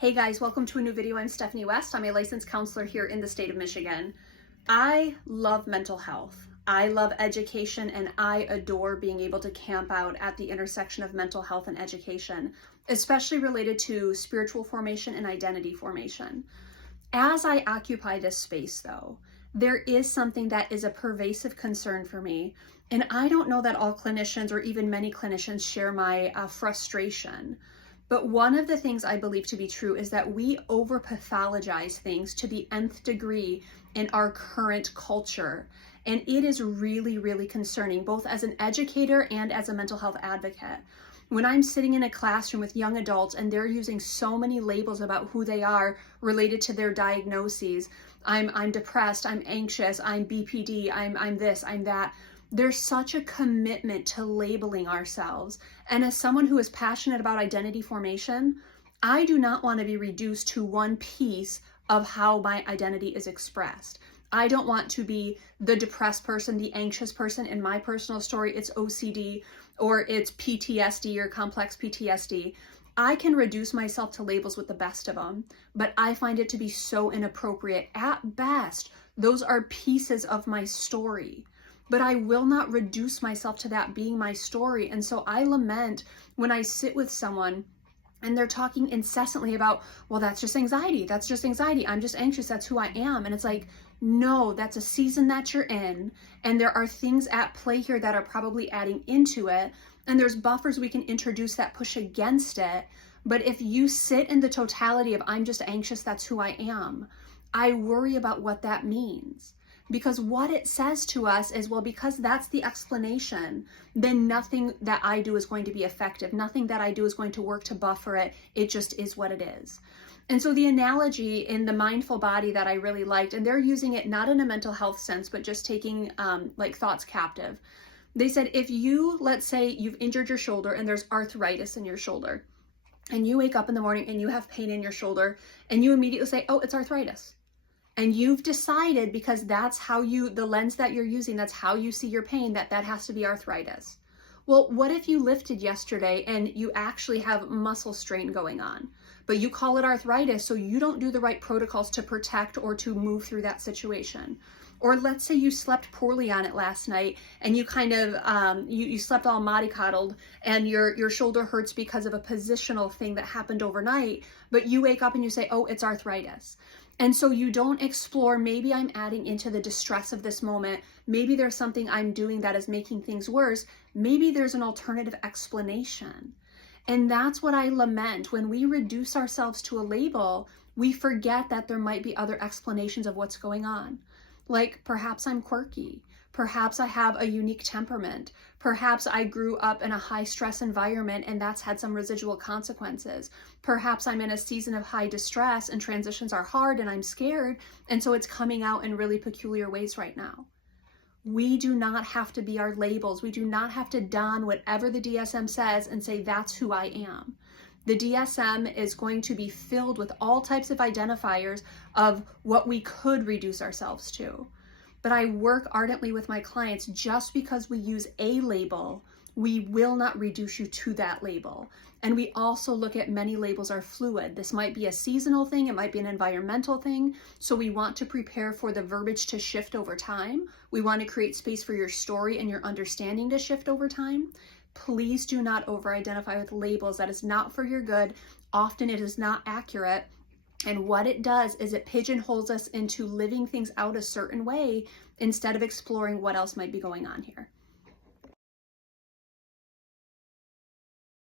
Hey guys, welcome to a new video. I'm Stephanie West. I'm a licensed counselor here in the state of Michigan. I love mental health. I love education, and I adore being able to camp out at the intersection of mental health and education, especially related to spiritual formation and identity formation. As I occupy this space though, there is something that is a pervasive concern for me, and I don't know that all clinicians or even many clinicians share my frustration. But one of the things I believe to be true is that we over-pathologize things to the nth degree in our current culture. And it is really, really concerning, both as an educator and as a mental health advocate. When I'm sitting in a classroom with young adults and they're using so many labels about who they are related to their diagnoses, I'm depressed, I'm anxious, I'm BPD, I'm this, I'm that. There's such a commitment to labeling ourselves. And as someone who is passionate about identity formation, I do not want to be reduced to one piece of how my identity is expressed. I don't want to be the depressed person, the anxious person. In my personal story, it's OCD or it's PTSD or complex PTSD. I can reduce myself to labels with the best of them, but I find it to be so inappropriate. At best, those are pieces of my story. But I will not reduce myself to that being my story. And so I lament when I sit with someone and they're talking incessantly about, well, that's just anxiety. That's just anxiety. I'm just anxious. That's who I am. And it's like, no, that's a season that you're in. And there are things at play here that are probably adding into it. And there's buffers we can introduce that push against it. But if you sit in the totality of, I'm just anxious, that's who I am, I worry about what that means. Because what it says to us is, well, because that's the explanation, then nothing that I do is going to be effective. Nothing that I do is going to work to buffer it. It just is what it is. And so the analogy in the Mindful Body that I really liked, and they're using it not in a mental health sense, but just taking like thoughts captive. They said, if you, let's say you've injured your shoulder and there's arthritis in your shoulder, and you wake up in the morning and you have pain in your shoulder, and you immediately say, oh, it's arthritis. And you've decided, because that's how the lens that you're using, that's how you see your pain, that has to be arthritis. Well, what if you lifted yesterday and you actually have muscle strain going on, but you call it arthritis, so you don't do the right protocols to protect or to move through that situation? Or let's say you slept poorly on it last night and you kind of, you slept all mollycoddled and your shoulder hurts because of a positional thing that happened overnight, but you wake up and you say, oh, it's arthritis. And so you don't explore, maybe I'm adding into the distress of this moment. Maybe there's something I'm doing that is making things worse. Maybe there's an alternative explanation. And that's what I lament. When we reduce ourselves to a label, we forget that there might be other explanations of what's going on. Like, perhaps I'm quirky. Perhaps I have a unique temperament. Perhaps I grew up in a high stress environment and that's had some residual consequences. Perhaps I'm in a season of high distress and transitions are hard and I'm scared, and so it's coming out in really peculiar ways right now. We do not have to be our labels. We do not have to don whatever the DSM says and say, that's who I am. The DSM is going to be filled with all types of identifiers of what we could reduce ourselves to. But I work ardently with my clients. Just because we use a label, we will not reduce you to that label. And we also look at many labels are fluid. This might be a seasonal thing. It might be an environmental thing. So we want to prepare for the verbiage to shift over time. We want to create space for your story and your understanding to shift over time. Please do not over-identify with labels. That is not for your good. Often it is not accurate. And what it does is it pigeonholes us into living things out a certain way instead of exploring what else might be going on here.